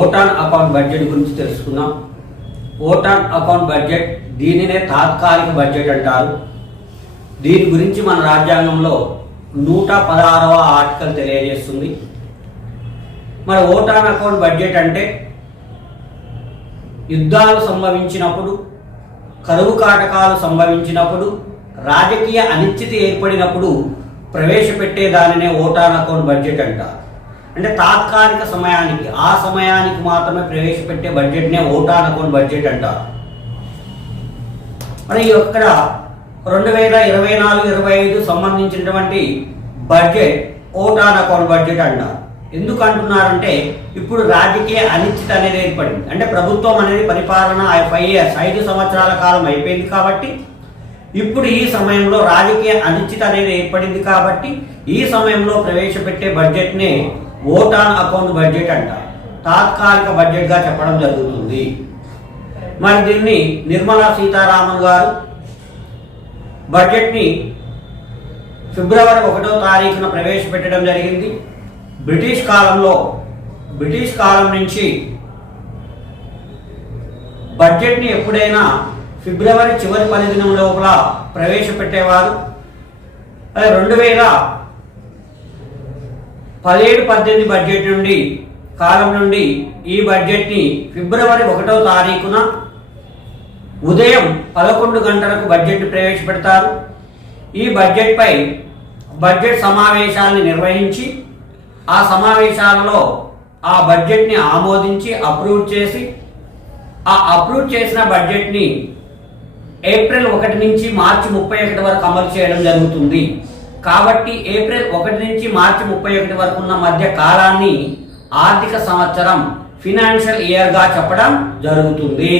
Vote on account budget గురించి తెలుసుకుందాం. Vote on account budget దీనినే తాత్కాలిక బడ్జెట్ అంటారు. దీని గురించి మన రాజ్యాంగంలో 116వ ఆర్టికల్ తెలియజేస్తుంది. మరి ఓటాన్ అకౌంట్ బడ్జెట్ అంటే యుద్ధాలు సంభవించినప్పుడు, కరువు కాటకాలు సంభవించినప్పుడు, రాజకీయ అనిశ్చితి ఏర్పడినప్పుడు ప్రవేశపెట్టే దానినే ఓటాన్ అకౌంట్ బడ్జెట్ అంటారు. అంటే తాత్కాలిక సమయానికి, ఆ సమయానికి మాత్రమే ప్రవేశపెట్టే బడ్జెట్నే ఓటాన్ అకౌంట్ బడ్జెట్ అంటారు. మరి ఇక్కడ 2024-25 సంబంధించినటువంటి బడ్జెట్ ఓటాన్ అకౌంట్ బడ్జెట్ అంటారు. ఎందుకు అంటున్నారంటే ఇప్పుడు రాజకీయ అనిశ్చితి అనేది ఏర్పడింది. అంటే ప్రభుత్వం అనేది పరిపాలన 5 years 5 సంవత్సరాల కాలం అయిపోయింది కాబట్టి ఇప్పుడు ఈ సమయంలో రాజకీయ అనిశ్చితి అనేది ఏర్పడింది కాబట్టి ఈ సమయంలో ప్రవేశపెట్టే బడ్జెట్నే ఓటాన్ అకౌంట్ బడ్జెట్ అంటారు. తాత్కాలిక బడ్జెట్గా చెప్పడం జరుగుతుంది. మరి దీన్ని నిర్మలా సీతారామన్ గారు బడ్జెట్ని ఫిబ్రవరి 1వ తారీఖున ప్రవేశపెట్టడం జరిగింది. బ్రిటిష్ కాలం నుంచి బడ్జెట్ని ఎప్పుడైనా ఫిబ్రవరి చివరి 10 దినం లోపల ప్రవేశపెట్టేవారు. 2017-18 బడ్జెట్ కాలం నుండి ఈ బడ్జెట్ని ఫిబ్రవరి 1వ తారీఖున ఉదయం 11 గంటలకు బడ్జెట్ ప్రవేశపెడతారు. ఈ బడ్జెట్పై బడ్జెట్ సమావేశాలను నిర్వహించి ఆ సమావేశాలలో ఆ బడ్జెట్ని ఆమోదించి అప్రూవ్ చేసి ఆ అప్రూవ్ చేసిన బడ్జెట్ని ఏప్రిల్ 1 నుంచి మార్చి 31 వరకు అమలు చేయడం జరుగుతుంది. కాబట్టి ఏప్రిల్ 1 నుంచి మార్చి 31 వరకు ఉన్న మధ్య కాలాన్ని ఆర్థిక సంవత్సరం, ఫినాన్షియల్ ఇయర్గా చెప్పడం జరుగుతుంది.